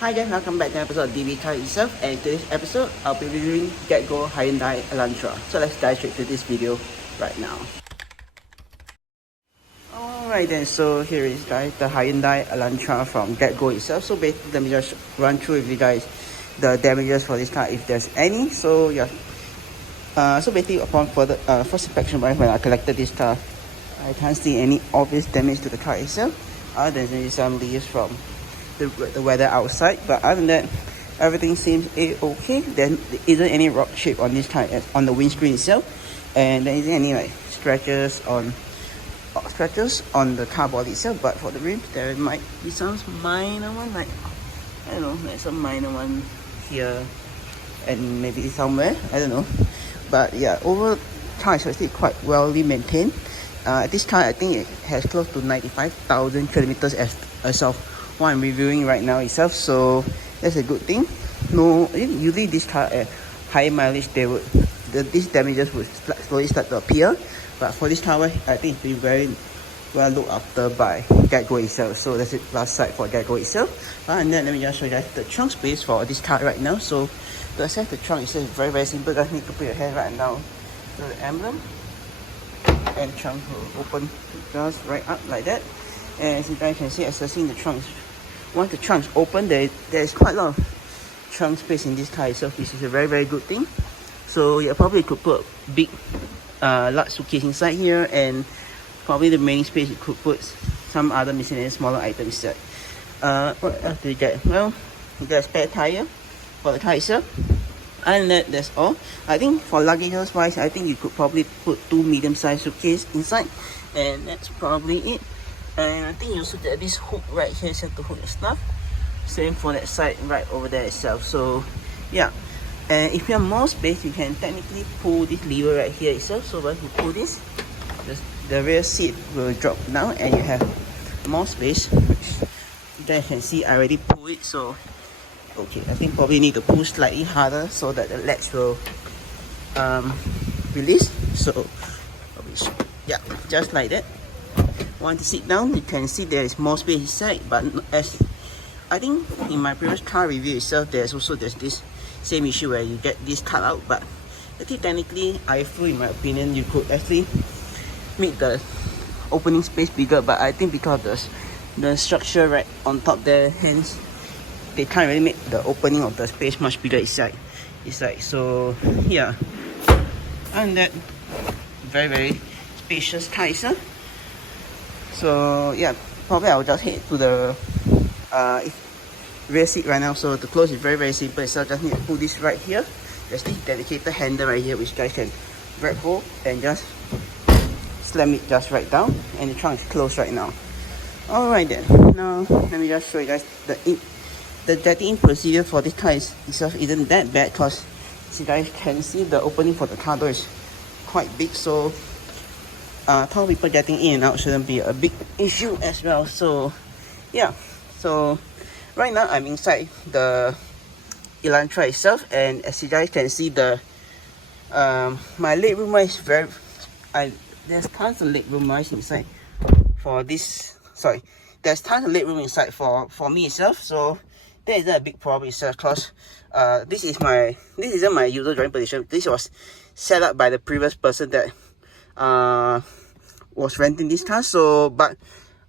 Hi guys, welcome back to an episode of DB Car itself, and in today's episode I'll be reviewing GetGo Hyundai Elantra. So let's dive straight to this video right now. Alright then, so here is guys the Hyundai Elantra from GetGo itself. So basically let me just run through with you guys the damages for this car if there's any. So yeah, so basically upon further first inspection when I collected this car, I can't see any obvious damage to the car itself, other than maybe some leaves from the weather outside. But other than that, everything seems okay. There isn't any rock shape on this car on the windscreen itself, and there isn't any like scratches on the car body itself. But for the rims, there might be some minor one, like I don't know, like some minor one here and maybe somewhere, I don't know. But yeah, overall car is actually quite well maintained. This car, I think it has close to 95,000 kilometers as of what I'm reviewing right now itself, so that's a good thing. No, usually this car at high mileage, these damages would slowly start to appear, but for this car, I think it's been very well looked after by GetGo itself. So that's it, last side for GetGo itself. And then let me just show you guys the trunk space for this car right now. So to access the trunk itself is very simple. You just need to put your hand right now to the emblem, and trunk will open just right up like that. And as you guys can see, accessing the trunk, once the trunk is open, there's quite a lot of trunk space in this car itself, which is a very good thing. So yeah, probably could put a big large suitcase inside here, and probably the remaining space you could put some other miscellaneous smaller items inside. What else do you get? Well, you get a spare tire for the car itself, and that's all. I think for luggages wise, I think you could probably put 2 medium-sized suitcases inside, and that's probably it. And I think you also get this hook right here to hook your stuff. Same for that side right over there itself. So yeah, and if you have more space, you can technically pull this lever right here itself. So when you pull this, the rear seat will drop down and you have more space, which you guys can see I already pulled it. So okay, I think probably need to pull slightly harder so that the latch will release. So yeah, just like that. Want to sit down, you can see there is more space inside, but as I think in my previous car review itself, there's this same issue where you get this cut out. But I think technically, I feel in my opinion, you could actually make the opening space bigger, but I think because of the structure right on top there, hence they can't really make the opening of the space much bigger inside. So yeah, and that very spacious car itself. So yeah, probably I'll just head to the rear seat right now. So to close is very simple. So I just need to pull this right here. There's this dedicated handle right here which you guys can grab hold and just slam it just right down, and the trunk is closed right now. Alright then, now let me just show you guys the jetting in procedure for this car itself isn't that bad, because as you guys can see, the opening for the car door is quite big. So tall people getting in and out shouldn't be a big issue as well. So yeah, so right now I'm inside the Elantra itself, and as you guys can see, my legroom is there's tons of legroom inside for this. Sorry, there's tons of legroom inside for me itself. So that isn't a big problem itself, because this isn't my usual driving position. This was set up by the previous person that was renting this car. So but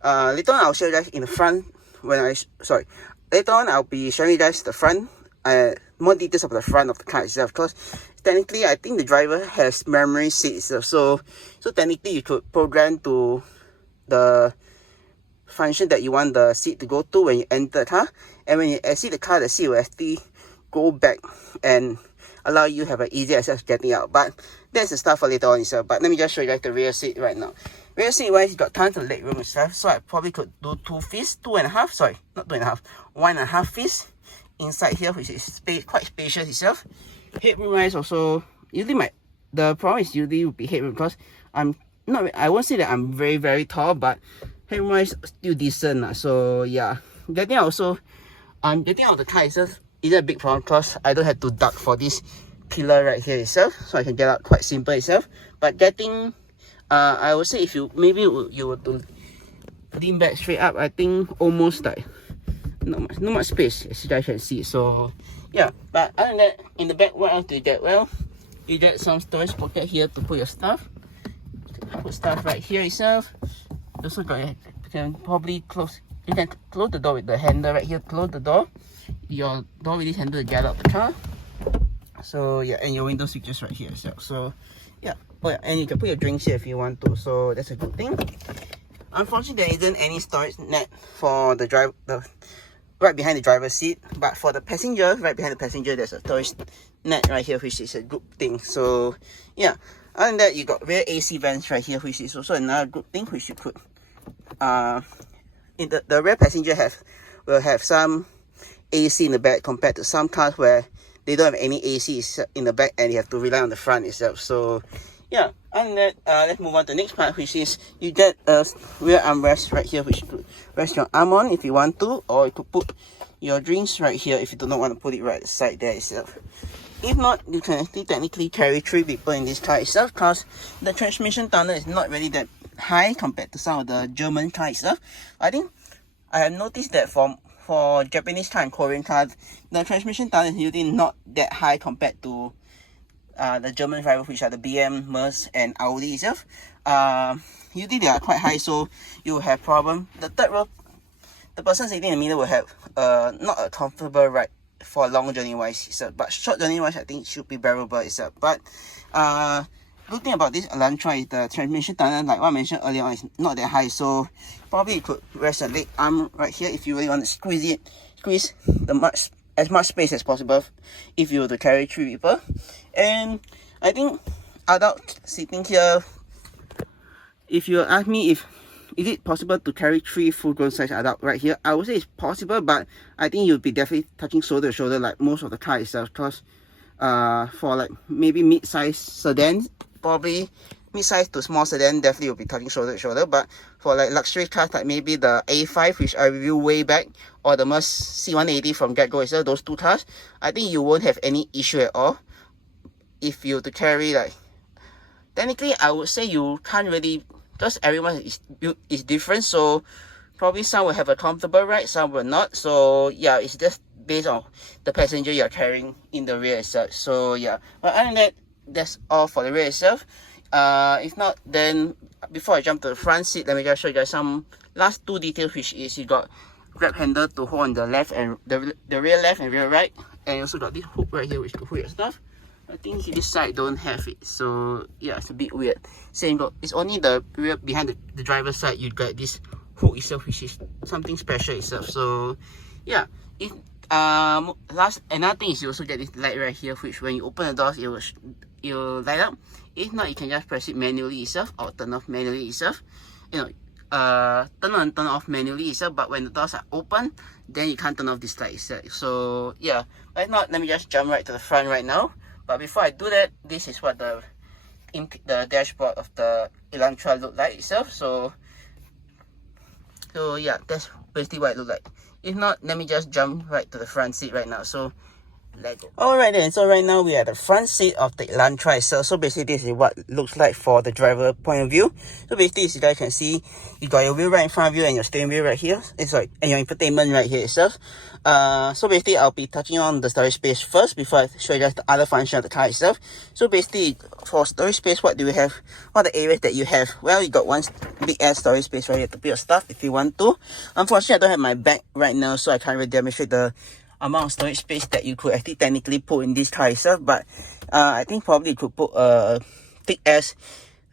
later on I'll show you guys in the front later on I'll be showing you guys the front, more details of the front of the car itself, because technically I think the driver has memory seat itself. So technically you could program to the function that you want the seat to go to when you enter the car, and when you exit the car, the seat will actually go back and allow you to have an easy access getting out. But that's the stuff for later on itself. But let me just show you guys the rear seat right now. Rear seat wise, you got tons of leg room itself, so I probably could do 1.5 feet inside here, which is quite spacious itself. Headroom wise also, usually the problem is usually would be headroom, because I won't say that I'm very tall, but headroom wise still decent. So yeah, getting out of the car itself isn't a big problem, because I don't have to duck for this pillar right here itself, so I can get out quite simple itself. But getting I would say if you were to lean back straight up, I think almost like not much space, as you guys can see. So yeah, but other than that, in the back, what else do you get? Well, you get some storage pocket here to put your stuff. Put stuff right here itself. Also got, you can probably close, you can close the door with the handle right here. Close the door, your door with this handle to get out the car. So yeah, and your window switches right here itself. So yeah, oh yeah, and you can put your drinks here if you want to, so that's a good thing. Unfortunately, there isn't any storage net for the right behind the driver's seat, but for the passenger, right behind the passenger, there's a storage net right here, which is a good thing. So yeah, other than that, you got rear AC vents right here, which is also another good thing, which you could in the rear passenger will have some AC in the back, compared to some cars where they don't have any AC in the back and you have to rely on the front itself. So yeah, other than that, let's move on to the next part, which is you get a rear armrest right here, which you could rest your arm on if you want to, or you could put your drinks right here if you do not want to put it right side there itself. If not, you can actually technically carry 3 people in this car itself, because the transmission tunnel is not really that high compared to some of the German car itself. I think I have noticed that for Japanese car and Korean cars, the transmission tunnel is usually not that high compared to the German drivers, which are the BM, Merc, and Audi itself. Usually they are quite high, so you will have problem. The third row, the person sitting in the middle will have not a comfortable ride for long journey wise itself, but short journey wise, I think it should be bearable itself. But good thing about this Elantra is the transmission tunnel, like what I mentioned earlier on, is not that high, so probably you could rest a leg arm right here if you really want to squeeze as much space as possible if you were to carry 3 people. And I think adult sitting here, if you ask me if is it possible to carry 3 full-grown size adult right here, I would say it's possible, but I think you'll be definitely touching shoulder to shoulder like most of the car itself, because for like maybe mid-size sedan, probably mid-size to small sedan, definitely will be touching shoulder to shoulder. But for like luxury cars like maybe the A5, which I reviewed way back, or the Merc C180 from GetGo itself, those 2 cars, I think you won't have any issue at all if you to carry. Like, technically I would say you can't really, because everyone is different, so probably some will have a comfortable ride, some will not. So yeah, it's just based on the passenger you're carrying in the rear itself. So yeah, but other than that, that's all for the rear itself. If not, then before I jump to the front seat, let me just show you guys some last 2 details, which is you got grab handle to hold on the left and the rear left and rear right, and you also got this hook right here which to hold your stuff. I think this side don't have it, so yeah, it's a bit weird. Same got, it's only the rear behind the driver's side you got this hook itself, which is something special itself. So yeah, if another thing is you also get this light right here, which when you open the doors it will light up. If not, you can just press it manually itself or turn off manually itself. You know, turn on and turn off manually itself, but when the doors are open, then you can't turn off this light itself. So yeah, but if not, let me just jump right to the front right now. But before I do that, this is what the dashboard of the Elantra look like itself. So yeah, that's basically what it look like. If not, let me just jump right to the front seat right now. So let's go. Alright then, so right now we are at the front seat of the Elantra itself. So basically this is what it looks like for the driver point of view. So basically, as you guys can see, you got your wheel right in front of you and your steering wheel right here. It's like, and your infotainment right here itself. So basically I'll be touching on the storage space first before I show you guys the other function of the car itself. So basically for storage space, what do we have? What are the areas that you have? Well, you got one big ass storage space right here to put your stuff if you want to. Unfortunately, I don't have my bag right now, so I can't really demonstrate the amount of storage space that you could actually technically put in this car itself. But I think probably you could put a thick ass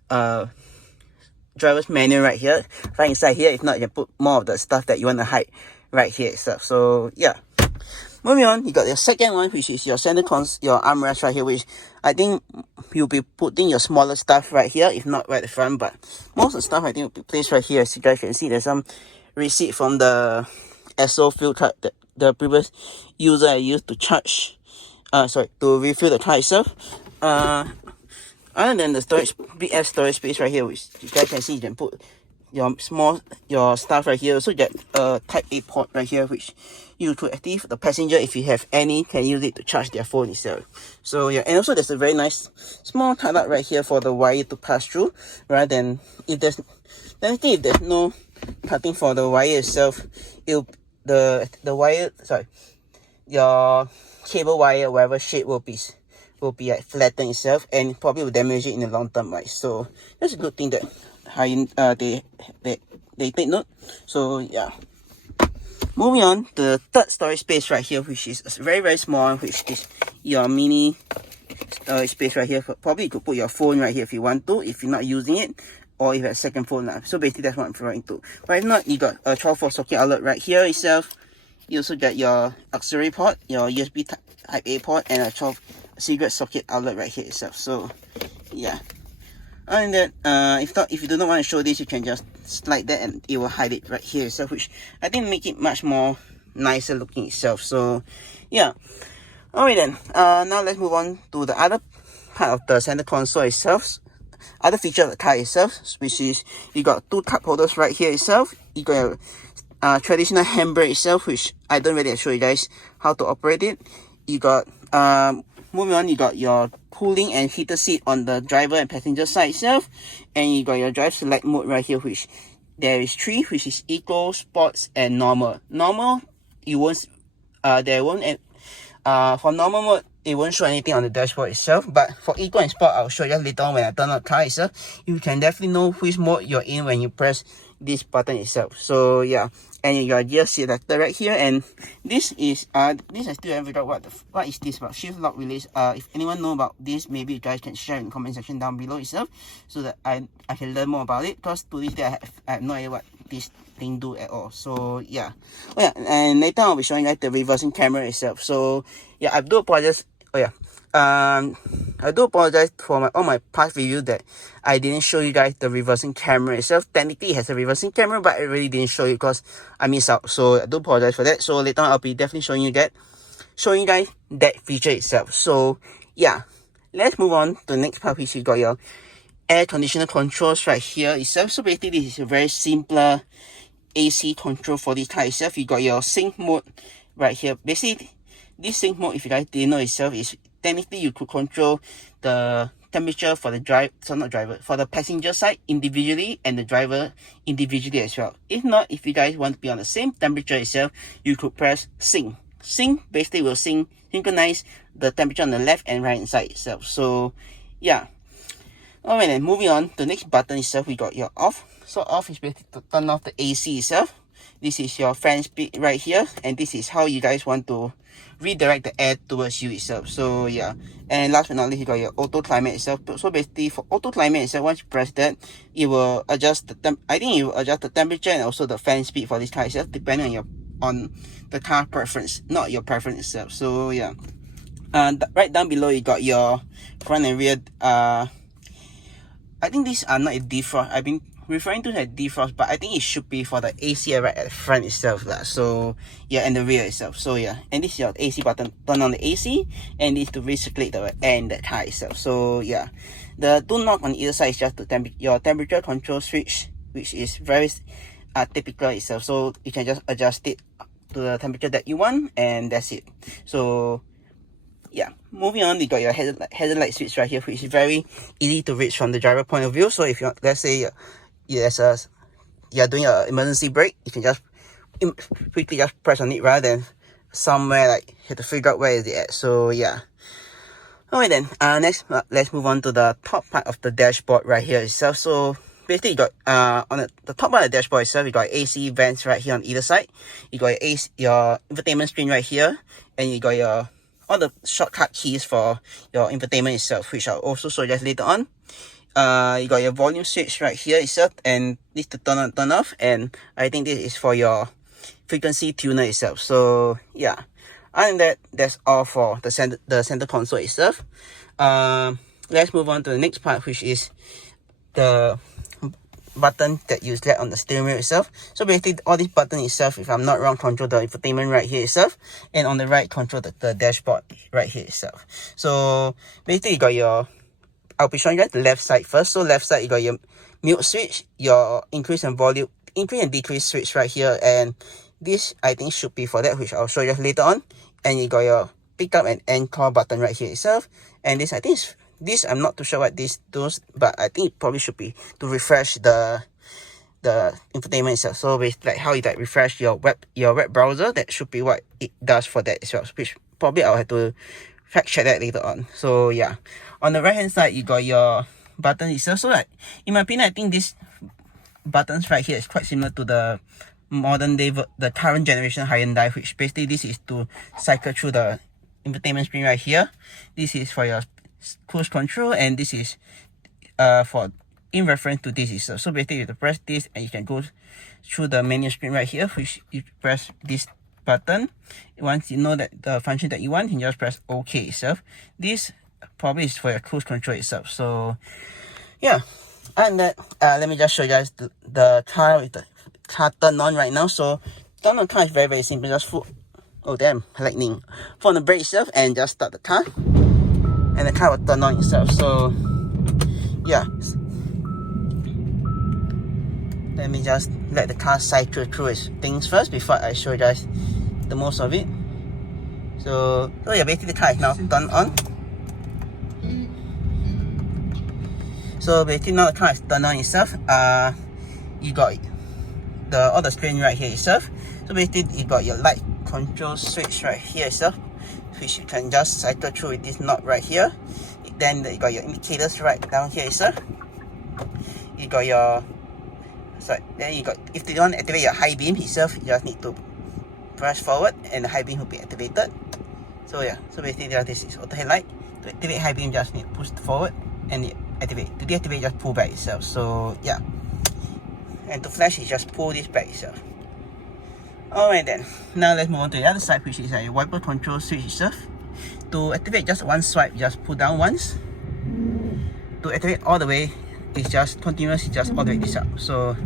driver's manual right here, right inside here. If not, you can put more of the stuff that you want to hide right here itself. So yeah, moving on, you got your second one, which is your center your armrest right here, which I think you'll be putting your smaller stuff right here, if not right at the front. But most of the stuff I think will be placed right here. As you guys can see, there's some receipt from the SO fuel truck that the previous user I used to charge to refill the car itself. Other than the storage, big ass storage space right here, which you guys can see, you can put your stuff right here. Also get a type A port right here, which you could active the passenger, if you have any, can use it to charge their phone itself. So yeah, and also there's a very nice small outlet right here for the wire to pass through, rather than if there's no cutting for the wire itself, the wire, sorry, your cable wire, whatever shape will be like flattened itself, and probably will damage it in the long term, right? So that's a good thing that they take note. So yeah. Moving on, the third storage space right here, which is very, very small, which is your mini storage space right here. Probably you could put your phone right here if you want to, if you're not using it, or if you have a second phone now. So basically that's what I'm referring to. But if not, you got a 12-volt socket outlet right here itself. You also get your auxiliary port, your USB Type A port, and a 12 cigarette socket outlet right here itself. So yeah. And then if you do not want to show this, you can just slide that and it will hide it right here itself, which I think make it much more nicer looking itself. So yeah. Alright then, now let's move on to the other part of the center console itself. Other feature of the car itself, which is you got two cup holders right here itself. You got a traditional handbrake itself, which I don't really show you guys how to operate it. You got moving on, you got your cooling and heater seat on the driver and passenger side itself, and you got your drive select mode right here, which there is three, which is eco, sports, and normal. Normal, you won't for normal mode, it won't show anything on the dashboard itself, but for eco and sport, I'll show you later on when I turn on the car itself. You can definitely know which mode you're in when you press this button itself. So yeah, and you got gear selector right here, and this is this I still haven't figured out what is this about shift lock release. If anyone know about this, maybe you guys can share in the comment section down below itself, so that I can learn more about it, because to this day I have no idea what this thing do at all. So yeah. Oh yeah, and later I'll be showing you guys the reversing camera itself. So yeah, I do apologize. Oh yeah, I do apologize for all my past review that I didn't show you guys the reversing camera itself. Technically it has a reversing camera, but I really didn't show you because I missed out. So I do apologize for that. So later on I'll be definitely showing you guys that feature itself. So yeah, let's move on to the next part, which you got your air conditioner controls right here itself. So basically this is a very simpler AC control for this car itself. You got your sync mode right here. Basically this sync mode, if you guys didn't know itself, is technically you could control the temperature for the for the passenger side individually and the driver individually as well. If not, if you guys want to be on the same temperature itself, you could press sync. Sync basically will synchronize the temperature on the left and right hand side itself. So yeah. Alright then, moving on, the next button itself, we got your off. So off is basically to turn off the AC itself. This is your fan speed right here, and this is how you guys want to redirect the air towards you itself. So yeah, and last but not least, you got your auto climate itself. So basically for auto climate itself, once you press that, it will adjust the it will adjust the temperature and also the fan speed for this car itself, depending on the car preference, not your preference itself. So yeah, right down below you got your front and rear. I think these are not a defrost. I've been referring to as defrost, but I think it should be for the AC right at the front itself. So yeah, and the rear itself. So yeah, and this is your AC button, turn on the AC, and this to recirculate the air in the car itself. So yeah, the two knob on either side is just your temperature control switch, which is very typical itself. So you can just adjust it to the temperature that you want, and that's it. So yeah, moving on, you got your headlight switch right here, which is very easy to reach from the driver point of view. So if you, let's say you're doing an emergency brake, you can just quickly just press on it rather than somewhere like you have to figure out where is it at. So yeah. Alright then, next let's move on to the top part of the dashboard right here itself. So basically you got on the top part of the dashboard itself, you got AC vents right here on either side. You got your infotainment screen right here, and you got all the shortcut keys for your infotainment itself, which I'll also show you guys later on. You got your volume switch right here itself, and this to turn on, turn off, and I think this is for your frequency tuner itself. So yeah, other than that, that's all for the center console itself. Let's move on to the next part, which is the button that you select on the steering wheel itself. So basically all these buttons itself, if I'm not wrong, control the infotainment right here itself, and on the right control the dashboard right here itself. So basically you got your, I'll be showing you guys the left side first. So left side you got your mute switch, your increase and decrease switch right here, and this I think should be for that, which I'll show you guys later on. And you got your pick up and end call button right here itself, and this I think is I'm not too sure what this does, but I think it probably should be to refresh the the infotainment itself. So basically like how you like refresh your web browser, that should be what it does for that as well, which probably I'll have to fact check that later on. So yeah, on the right hand side you got your button itself. So like in my opinion, I think this buttons right here is quite similar to the modern day, the current generation Hyundai, which basically this is to cycle through the infotainment screen right here. This is for your cruise control, and this is for in reference to this itself. So basically you have to press this and you can go through the menu screen right here, which you press this button. Once you know that the function that you want, you just press OK itself. This probably is for your cruise control itself. So yeah, and that let me just show you guys the car with the car turned on right now. So turn on the car is very simple. Just oh damn, lightning. Put on the brake itself and just start the car, and the car will turn on itself. So yeah, let me just let the car cycle through its things first before I show you guys the most of it. So yeah, basically the car is now turned on. So basically now the car is turned on itself. You got all the screen right here itself. So basically you got your light control switch right here itself, which you can just cycle through with this knob right here. Then you got your indicators right down here itself. You got your then you got, if you want to activate your high beam itself, you just need to press forward and the high beam will be activated. So yeah, so basically this is auto headlight. To activate high beam, just need to push forward and activate. To deactivate, just pull back itself. So yeah, and to flash, you just pull this back itself. Alright then, now let's move on to the other side, which is a wiper control switch itself. To activate just one swipe, just pull down once. To activate all the way, it's just continuous, just all the way this up. So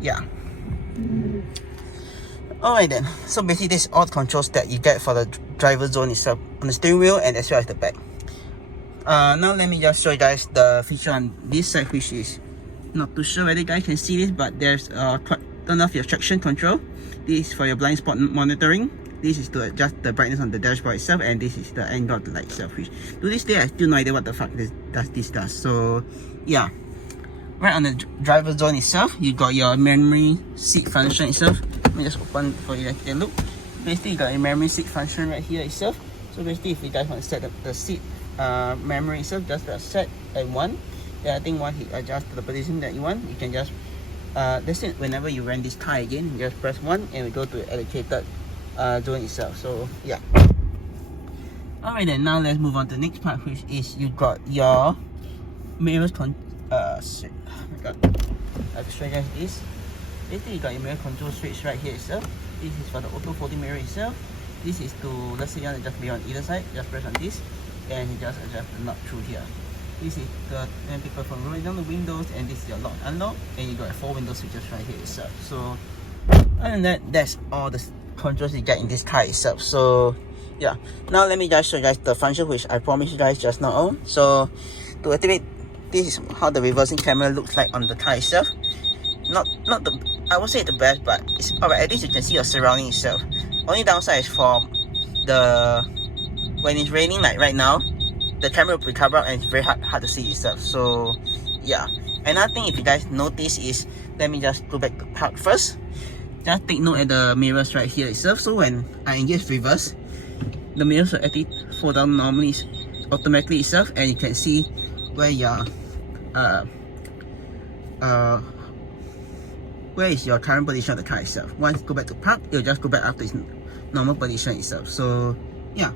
yeah. Alright then, so basically this is all the controls that you get for the driver zone itself on the steering wheel and as well as the back. Now let me just show you guys the feature on this side, which is not too sure whether you guys can see this, but there's turn off your traction control. This is for your blind spot monitoring. This is to adjust the brightness on the dashboard itself, and this is the angle of the light itself, which to this day I still no idea what the fuck this does. So yeah, right on the driver zone itself, you got your memory seat function itself. Let me just open for you to take a look. Basically you got a memory seat function right here itself. So basically if you guys want to set the seat memory itself, just press set and 1. Then I think once you adjust to the position that you want, you can just that's it. Whenever you rent this car again, you just press 1 and we go to the allocated zone itself. So yeah. Alright then, now let's move on to the next part, which is you got your mirrors oh my god, I'll show you guys this. Basically you got your mirror control switch right here itself. This is for the auto folding mirror itself. This is to, let's say you want to just be on either side, just press on this and you just adjust the knob through here. This is to prevent people from rolling down the windows, and this is your lock unlock, and you got 4 window switches right here itself. So other than that, that's all the controls you get in this car itself. So yeah, now let me just show you guys the function which I promised you guys just now on. So to activate, this is how the reversing camera looks like on the car itself. Not the, I would say the best, but it's alright. At least you can see your surrounding itself. Only downside is for the when it's raining like right now, the camera will be covered up and it's very hard to see itself. So yeah, another thing if you guys notice is, let me just go back to park first. Just take note at the mirrors right here itself. So when I engage reverse, the mirrors will actually fall down normally automatically itself, and you can see where your where is your current position of the car itself. Once you go back to park, it'll just go back up to its normal position itself. So yeah.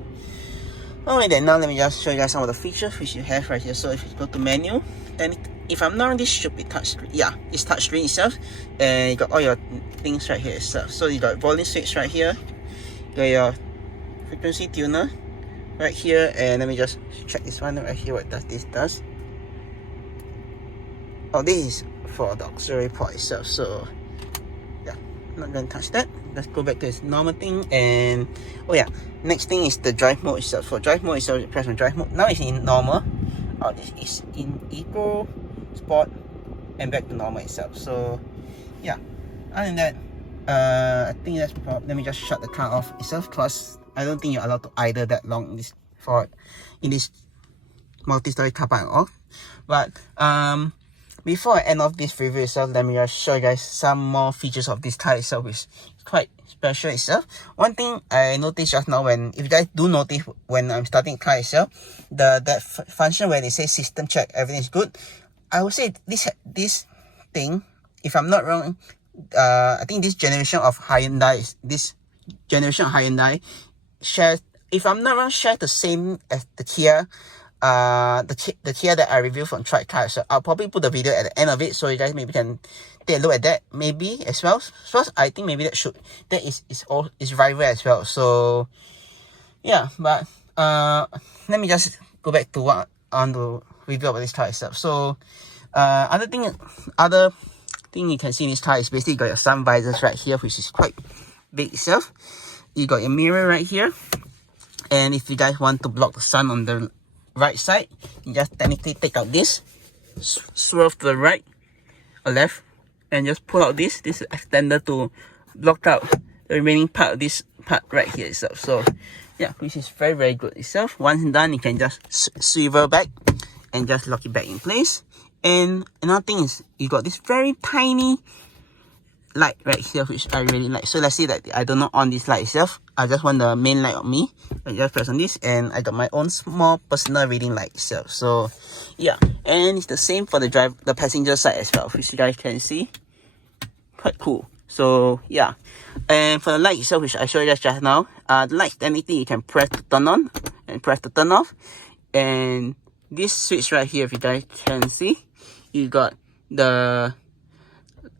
Alright then, now let me just show you guys some of the features which you have right here. So if you go to menu, then if I'm not wrong, this should be touchscreen. Yeah, it's touchscreen itself, and you got all your things right here itself. So you got volume switch right here, you got your frequency tuner right here, and let me just check this one right here. What this does? Oh, this is for the auxiliary port itself. So yeah, not gonna touch that. Let's go back to its normal thing. And oh yeah, next thing is the drive mode itself. For drive mode itself, you press on drive mode. Now it's in normal. This is in eco, sport, and back to normal itself. So yeah, other than that, I think that's probably, let me just shut the car off itself, because I don't think you're allowed to idle that long in this multi-story car park at all. But before I end off this review itself, let me just show you guys some more features of this car itself, which is quite special itself. One thing I noticed just now, if you guys do notice when I'm starting the car itself, that function where they say system check, everything is good. I would say this thing, if I'm not wrong, I think this generation of Hyundai shares, if I'm not wrong, share the same as the Kia. The Kia that I reviewed from Tried Car. So I'll probably put the video at the end of it, so you guys maybe can take a look at that maybe as well. First, I think maybe that is rival as well. So yeah, but let me just go back to what I want to review about this car itself. So other thing you can see in this car is basically you got your sun visors right here, which is quite big itself. You got your mirror right here, and if you guys want to block the sun on the right side, you just technically take out this, swerve to the right or left, and just pull out this extender to block out the remaining part of this part right here itself. So yeah, which is very, very good itself. Once done, you can just swivel back and just lock it back in place. And another thing is you got this very tiny light right here, which I really like. So let's say that I don't know on this light itself, I just want the main light on me. I just press on this and I got my own small personal reading light itself. So yeah, and it's the same for the passenger side as well, which you guys can see. Quite cool. So yeah, and for the light itself, which I showed you guys just now, the light, anything you can press to turn on and press to turn off. And this switch right here, if you guys can see, you got the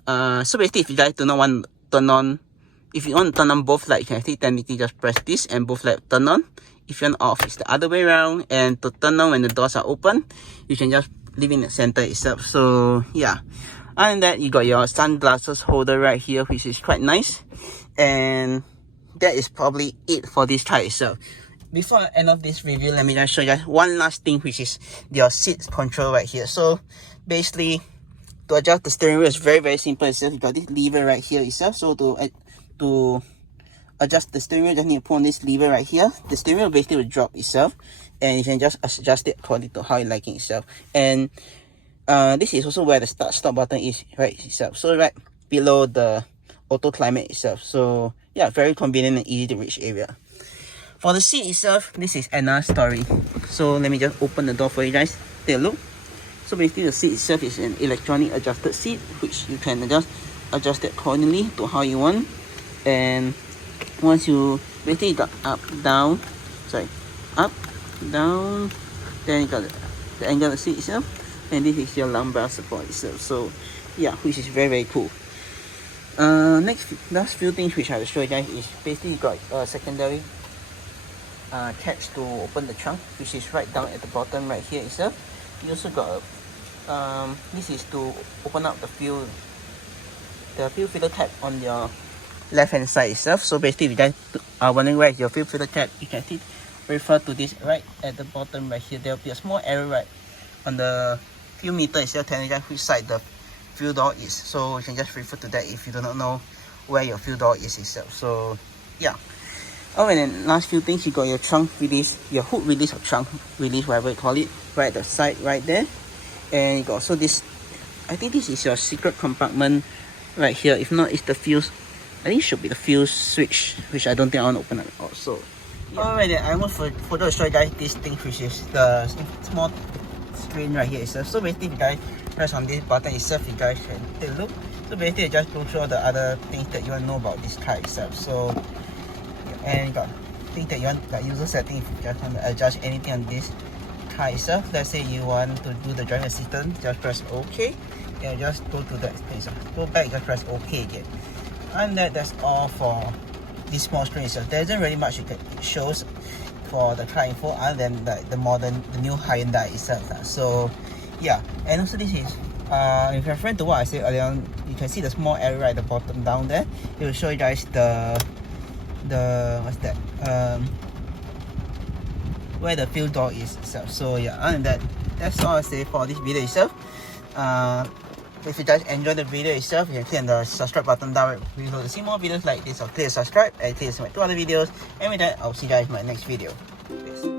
so basically, if you guys do not want to turn on, if you want to turn on both lights, you can actually technically just press this and both lights turn on. If you want off, it's the other way around. And to turn on when the doors are open, you can just leave it in the center itself. So yeah, other than that, you got your sunglasses holder right here, which is quite nice. And that is probably it for this car itself. Before I end off this review, let me just show you guys one last thing, which is your seat control right here. So basically, to adjust the steering wheel is very, very simple itself. You got this lever right here itself. So to adjust the steering wheel, just need to pull on this lever right here. The steering wheel basically will drop itself, and you can just adjust it according to how you like it itself. And this is also where the stop button is right itself. So right below the auto climate itself. So yeah, very convenient and easy to reach area. For the seat itself, this is another story. So let me just open the door for you guys. Take a look. So basically the seat itself is an electronic adjusted seat, which you can adjust it accordingly to how you want. And once you basically got up, down, then you got the angle of the seat itself, and this is your lumbar support itself. So yeah, which is very, very cool. Last few things which I will show you guys is basically you got a secondary catch to open the trunk, which is right down at the bottom right here itself. You also got this is to open up the fuel filter cap on your left hand side itself. So basically, if you guys are wondering where is your fuel filter cap, you can see, refer to this right at the bottom right here. There will be a small arrow right on the fuel meter itself telling you guys which side the fuel door is. So you can just refer to that if you do not know where your fuel door is itself. So yeah. Oh, and then last few things, you got your trunk release, your hood release or trunk release, whatever you call it, right at the side right there. And you got also this, I think this is your secret compartment right here. If not, it's the fuse. I think it should be the fuse switch, which I don't think I want to open it also. Yeah. Alright then, I almost forgot to show you guys this thing, which is the small screen right here itself. So basically, if you guys press on this button itself, you guys can take a look. So basically, just go through all the other things that you want to know about this car itself. So, and you got things that you want, like user settings, if you just want to adjust anything on this car itself. Let's say you want to do the driving assistant, just press OK, and just go to that space. Go back, just press OK again. And that's all for this small screen itself. There isn't really much it shows for the car info other than the new Hyundai itself. So yeah, and also this is if you're referring to what I said earlier on, you can see the small arrow right at the bottom down there. It will show you guys the what's that, where the fuel door is itself. So yeah, other than that, that's all I say for this video itself. If you guys enjoyed the video itself, you can click on the subscribe button down below to see more videos like this, or click subscribe and click on my 2 other videos. And with that, I'll see you guys in my next video. Peace.